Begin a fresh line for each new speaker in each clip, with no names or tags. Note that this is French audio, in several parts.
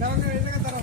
দাঁড়াও এই জায়গায় দাঁড়াও।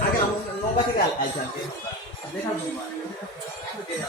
আগে নৌকা থেকে আইসান দেখার জন্য দেখা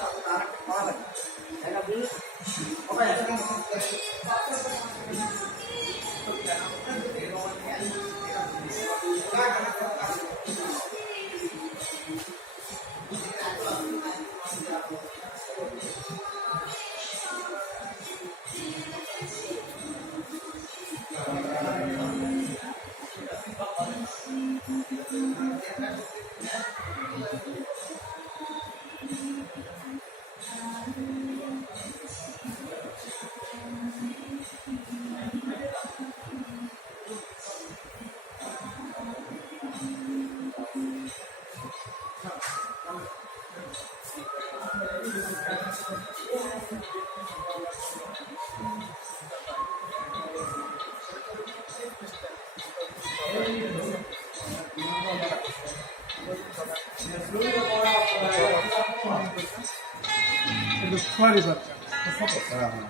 Quali facciamo?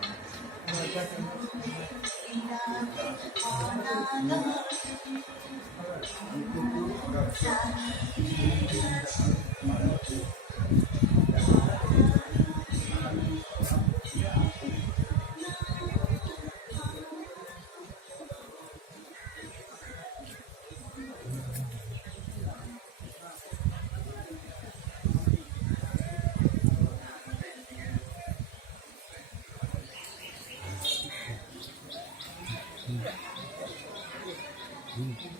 음. 음.